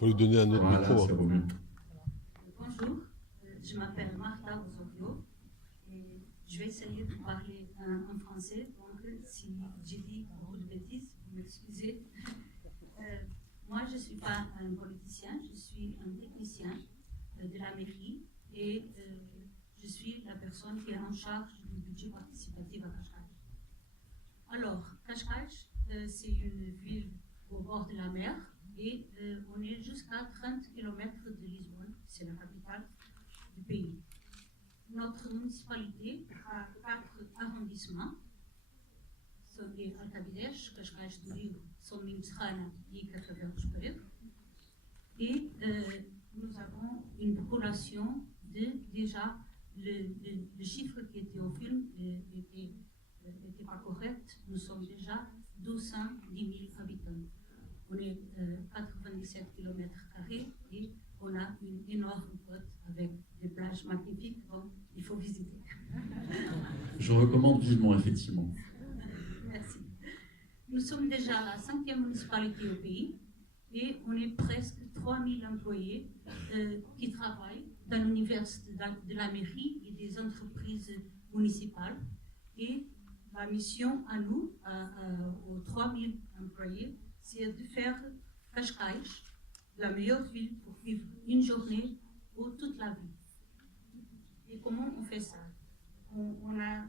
faut lui donner un autre Voilà, micro. c'est revenu. Bonjour, je m'appelle Martha Osorio et je vais essayer de parler en français. Donc, si j'ai dit beaucoup de bêtises, vous m'excusez. Moi, je ne suis pas un politicien, je suis un technicien de la mairie et je suis la personne qui est en charge du budget participatif à Cascais. Alors, Cascais, c'est une ville au bord de la mer et on est jusqu'à 30 km de Lisbonne, c'est la capitale du pays. Notre municipalité a 4 arrondissements, são Alcabides, Cascais do Rio, São Domingos de Rana et Cascavel dos Pereira. Et nous avons une population de déjà le chiffre qui était au film n'était pas correct. Nous sommes déjà 210 000 habitants. On est 97 km et on a une énorme côte avec des plages magnifiques, donc il faut visiter. Je recommande vivement, effectivement. Merci. Nous sommes déjà la 5e municipalité au pays et on est presque 3000 employés qui travaillent dans l'univers de la mairie et des entreprises municipales. Et la mission à nous, aux 3000 employés, c'est de faire Cascais la meilleure ville pour vivre une journée ou toute la vie. Et comment on fait ça? On a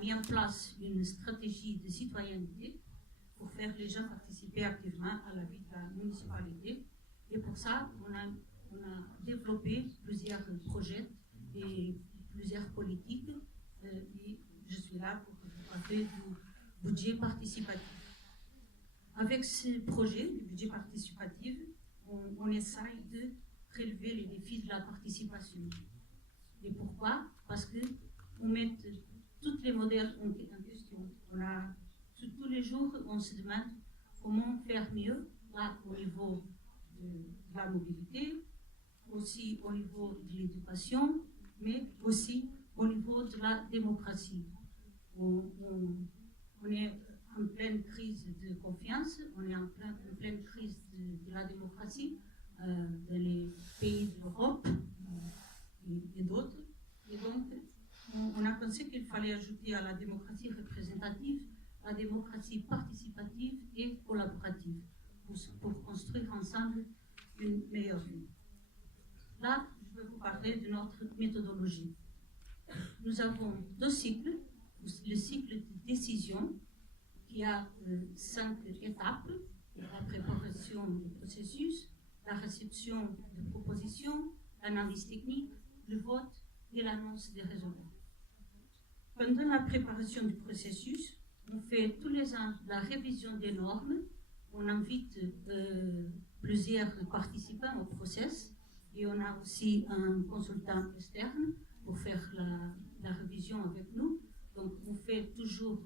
mis en place une stratégie de citoyenneté pour faire les gens participer activement à la vie de la municipalité. Et pour ça, on a développé plusieurs projets et plusieurs politiques. Et je suis là pour vous parler du budget participatif. Avec ce projet du budget participatif, on essaye de relever les défis de la participation. Et pourquoi? Parce qu'on met tous les modèles en question. Tous les jours, on se demande comment faire mieux, là, au niveau de la mobilité, aussi au niveau de l'éducation, mais aussi au niveau de la démocratie. On est en pleine crise de confiance, on est en pleine crise de la démocratie dans les pays de l'Europe et d'autres. Et donc, on a pensé qu'il fallait ajouter à la démocratie représentative la démocratie participative et collaborative pour construire ensemble une meilleure vie. Là, je vais vous parler de notre méthodologie. Nous avons 2 cycles. Le cycle de décision qui a 5 étapes: la préparation du processus, la réception de propositions, l'analyse technique, le vote et l'annonce des résultats. Pendant la préparation du processus, on fait tous les ans la révision des normes, on invite plusieurs participants au process et on a aussi un consultant externe pour faire la révision avec nous. Donc on fait toujours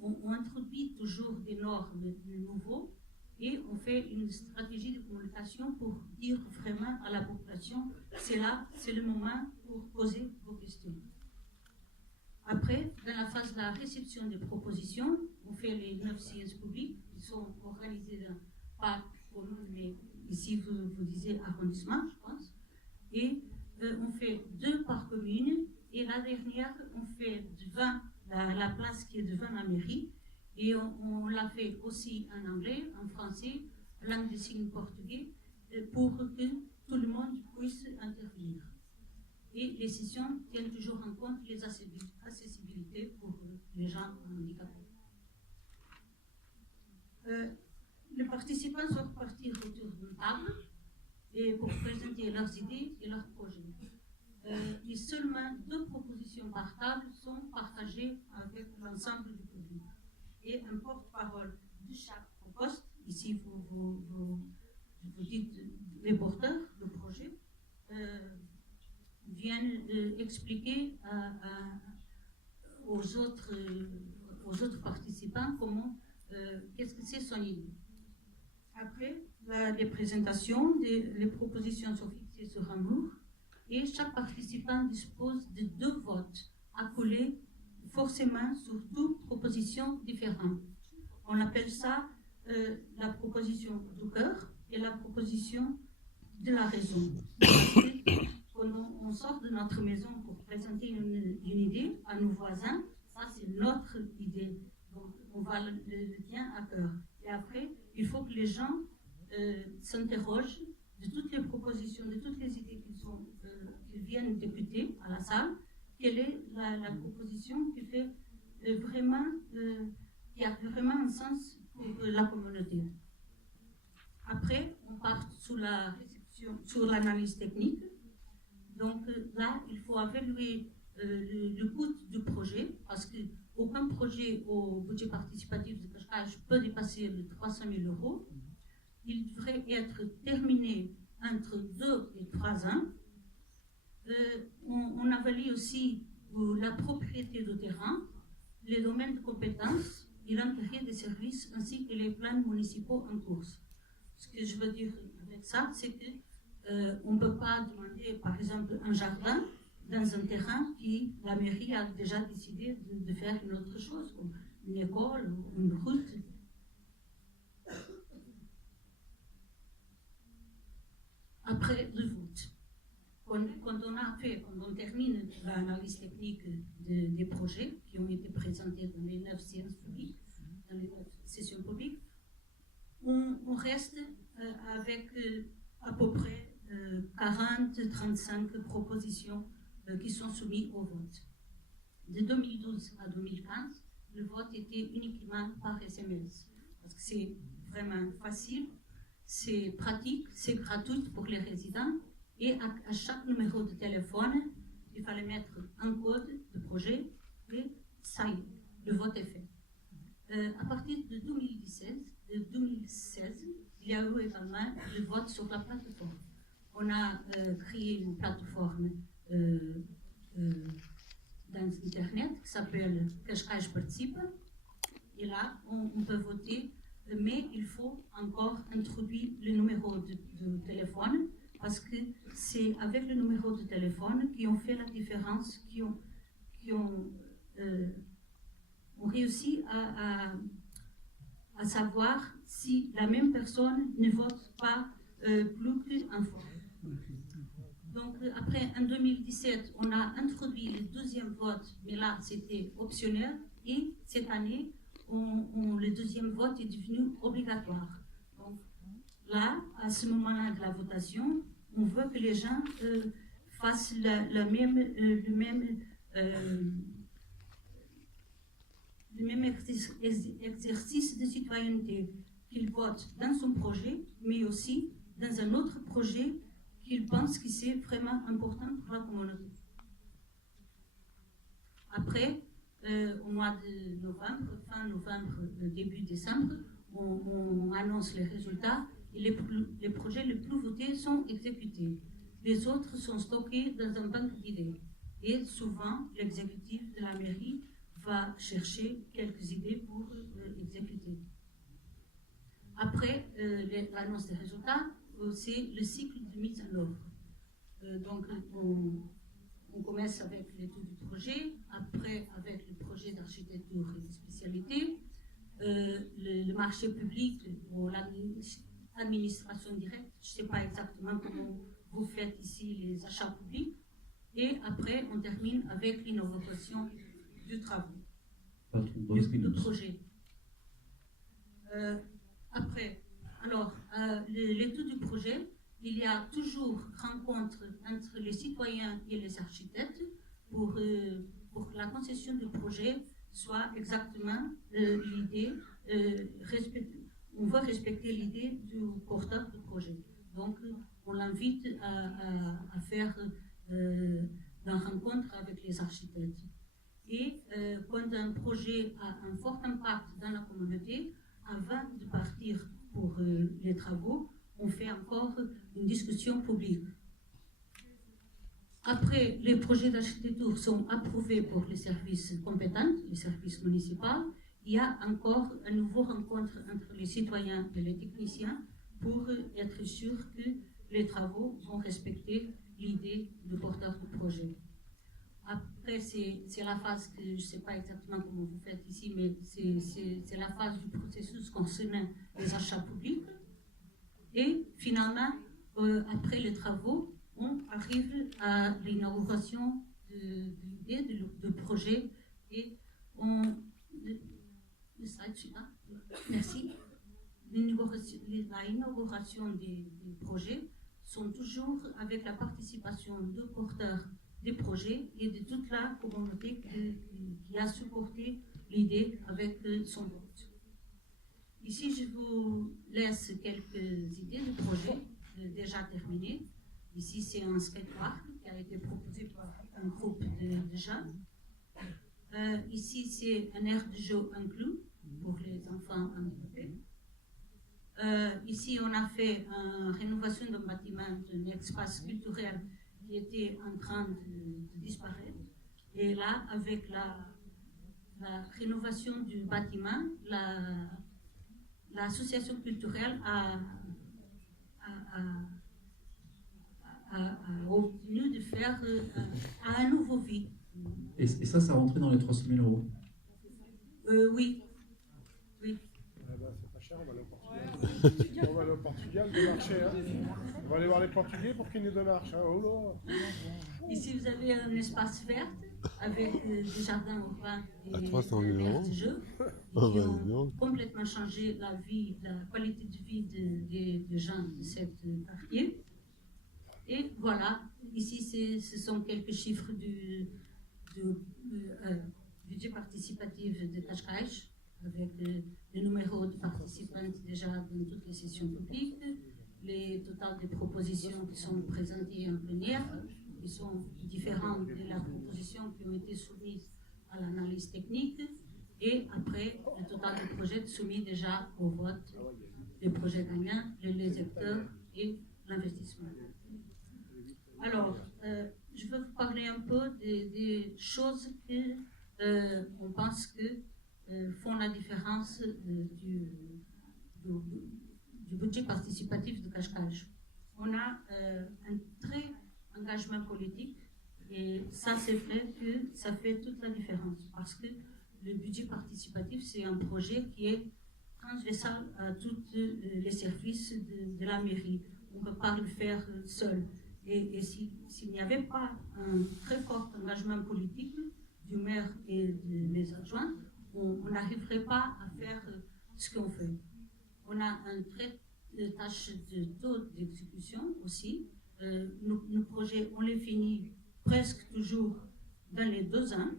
on introduit toujours des normes nouveaux et on fait une stratégie de communication pour dire vraiment à la population, c'est là, c'est le moment pour poser vos questions. Après, dans la phase de la réception des propositions, on fait les 9 séances publiques qui sont organisées pas communes, mais ici vous disiez arrondissement, je pense. Et on fait 2 par commune. Et la dernière, on fait devant la place qui est devant la mairie. Et on l'a fait aussi en anglais, en français, langue de signes portugais, pour que tout le monde puisse intervenir. Et les sessions tiennent toujours en compte les accessibilités pour les gens handicapés. Les participants sont repartis autour d'une table et pour présenter leurs idées et leurs projets. Et seulement 2 propositions par table sont partagées avec l'ensemble du public. Et un porte-parole de chaque poste, ici vous dites les porteurs de projet, viennent expliquer aux autres participants qu'est-ce que c'est son idée. Après, les présentations, les propositions sont fixées sur un mur et chaque participant dispose de 2 votes à coller forcément sur 2 propositions différentes. On appelle ça la proposition du cœur et la proposition de la raison. Quand on sort de notre maison pour présenter une idée à nos voisins, ça c'est notre idée. Donc on va le tenir à cœur. Et après, il faut que les gens s'interrogent de toutes les propositions, de toutes les idées qu'ils viennent d'écouter à la salle. Quelle est la proposition qui fait qui a vraiment un sens pour la communauté. Après, on part sur l'analyse technique. Donc là, il faut évaluer le coût du projet, parce qu'aucun projet au budget participatif de Cascais peut dépasser les 300 000 €. Il devrait être terminé entre 2 et 3 ans. On évalue aussi la propriété du terrain, les domaines de compétences et l'intérêt des services, ainsi que les plans municipaux en cours. Ce que je veux dire avec ça, c'est qu'on ne peut pas demander, par exemple, un jardin dans un terrain qui la mairie a déjà décidé de faire une autre chose, comme une école ou une route. Après le vote, quand on termine l'analyse technique des projets qui ont été présentés dans les 9 séances publiques, dans les 9 sessions publiques, on reste avec à peu près 40-35 propositions qui sont soumises au vote. De 2012 à 2015, le vote était uniquement par SMS, parce que c'est vraiment facile, c'est pratique, c'est gratuit pour les résidents, et à chaque numéro de téléphone, il fallait mettre un code de projet, et ça y est, le vote est fait. À partir de 2016, il y a eu également le vote sur la plateforme. On a créé une plateforme dans Internet qui s'appelle Cascais Participe. Et là, on peut voter, mais il faut encore introduire le numéro de téléphone, parce que c'est avec le numéro de téléphone qui ont fait la différence, qui ont réussi à savoir si la même personne ne vote pas plus qu'une fois. Donc après, en 2017, on a introduit le deuxième vote, mais là, c'était optionnel. Et cette année, le deuxième vote est devenu obligatoire. Donc là, à ce moment-là de la votation, on veut que les gens fassent le même exercice de citoyenneté, qu'ils votent dans son projet, mais aussi dans un autre projet qu'ils pensent que c'est vraiment important pour la communauté. Après, au mois de novembre, fin novembre, début décembre, on annonce les résultats et les projets les plus votés sont exécutés. Les autres sont stockés dans un banque d'idées. Et souvent, l'exécutif de la mairie va chercher quelques idées pour exécuter. Après l'annonce des résultats, c'est le cycle de mise en œuvre. Donc, on commence avec l'étude du projet, après avec le projet d'architecture et de spécialité, le marché public ou l'administration directe, je ne sais pas exactement comment vous faites ici les achats publics, et après on termine avec l'innovation du travail, du projet. Après, alors, l'étude du projet, il y a toujours rencontre entre les citoyens et les architectes pour que la concession du projet soit exactement l'idée, on veut respecter l'idée du porteur du projet. Donc, on l'invite à faire une rencontre avec les architectes. Et quand un projet a un fort impact dans la communauté, avant de partir pour les travaux, on fait encore une discussion publique. Après, les projets d'architecture sont approuvés pour les services compétents, les services municipaux. Il y a encore une nouvelle rencontre entre les citoyens et les techniciens pour être sûr que les travaux vont respecter l'idée du porteur du projet. après, c'est la phase que je ne sais pas exactement comment vous faites ici, mais c'est la phase du processus concernant les achats publics. Et finalement, après les travaux, on arrive à l'inauguration de l'idée, de projet, et le slide suivant. Merci. L'inauguration des projets sont toujours avec la participation de porteurs des projets et de toute la communauté qui a supporté l'idée avec son vote. Ici, je vous laisse quelques idées de projets déjà terminés. Ici, c'est un skatepark qui a été proposé par un groupe de jeunes. Ici, c'est un aire de jeu inclus pour les enfants handicapés. Ici, on a fait une rénovation d'un bâtiment, d'un espace culturel qui était en train de disparaître. Et là, avec la rénovation du bâtiment, l'association culturelle a obtenu de faire un nouveau vie. Et ça rentré dans les 300 000 euros? Oui. Oui. Ah bah, c'est pas cher, on va aller au Portugal. On va aller au Portugal, de marcher. Hein. On va aller voir les Portugais pour qu'ils nous démarchent. Hein. Oh là. Ici, vous avez un espace vert avec des jardins urbains et à 300 000 un aire euros. de jeu qui ont complètement changé la vie, la qualité de vie des gens de cette quartier. Et voilà, ici, ce sont quelques chiffres du budget participatif de Cascais, avec le numéro de participants déjà dans toutes les sessions publiques, les totales de propositions qui sont présentées en plénière, qui sont différentes de la proposition qui ont été soumises à l'analyse technique, et après le total des projets soumis déjà au vote, les projets gagnants, les acteurs et l'investissement. Alors, je vais vous parler un peu des choses que on pense que font la différence du budget participatif de Cascais. On a un très engagement politique et ça c'est vrai que ça fait toute la différence parce que le budget participatif c'est un projet qui est transversal à tous les services de la mairie. On ne peut pas le faire seul. Et s'il n'y avait pas un très fort engagement politique du maire et des adjoints, on n'arriverait pas à faire ce qu'on fait. On a un très tâche de taux d'exécution aussi. Nos projets, on les finit presque toujours dans les 2 ans.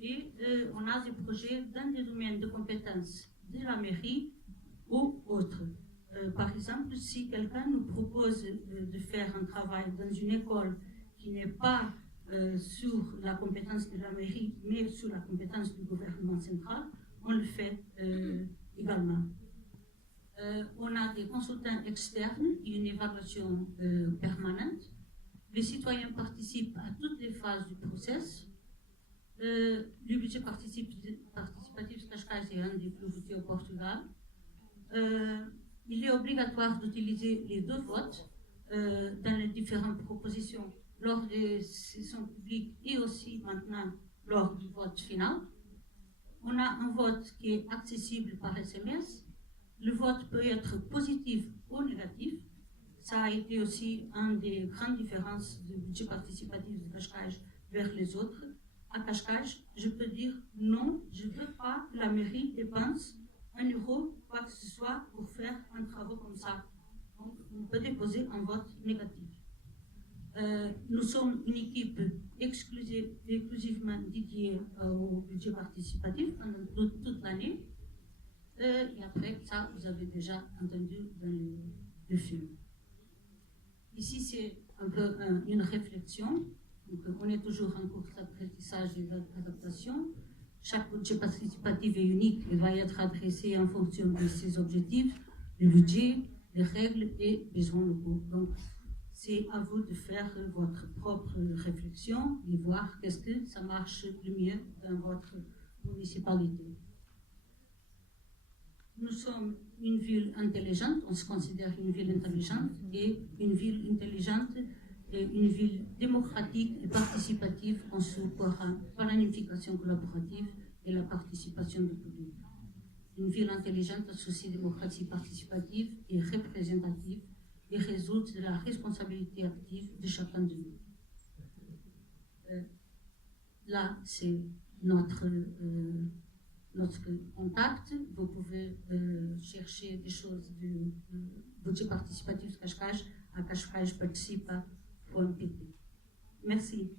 Et on a des projets dans des domaines de compétences de la mairie ou autres. Par exemple, si quelqu'un nous propose de faire un travail dans une école qui n'est pas sur la compétence de la mairie, mais sur la compétence du gouvernement central, on le fait également. On a des consultants externes et une évaluation permanente. Les citoyens participent à toutes les phases du process. Le budget participatif Cascais est un des plus votés au Portugal. Il est obligatoire d'utiliser les 2 votes dans les différentes propositions lors des sessions publiques et aussi maintenant lors du vote final. On a un vote qui est accessible par SMS. Le vote peut être positif ou négatif. Ça a été aussi une des grandes différences du budget participatif de Cascais vers les autres. À Cascais, je peux dire non, je ne veux pas que la mairie dépense 1 euro, quoi que ce soit, pour faire un travail comme ça. Donc, on peut déposer un vote négatif. Nous sommes une équipe exclusivement dédiée au budget participatif pendant toute l'année. Et après, ça, vous avez déjà entendu dans le film. Ici, c'est un peu une réflexion. Donc, on est toujours en cours d'apprentissage et d'adaptation. Chaque budget participatif est unique et va être adressé en fonction de ses objectifs, du budget, des règles et besoins locaux. Donc, c'est à vous de faire votre propre réflexion et voir qu'est-ce que ça marche le mieux dans votre municipalité. Nous sommes une ville intelligente, on se considère une ville intelligente et une ville intelligente et une ville démocratique et participative en supportant la planification collaborative et la participation du public. Une ville intelligente associe démocratie participative et représentative et résulte de la responsabilité active de chacun de nous. Là, c'est notre contact. Vous pouvez chercher des choses du budget participatif Cascais à cascaisparticipa.pt. Merci.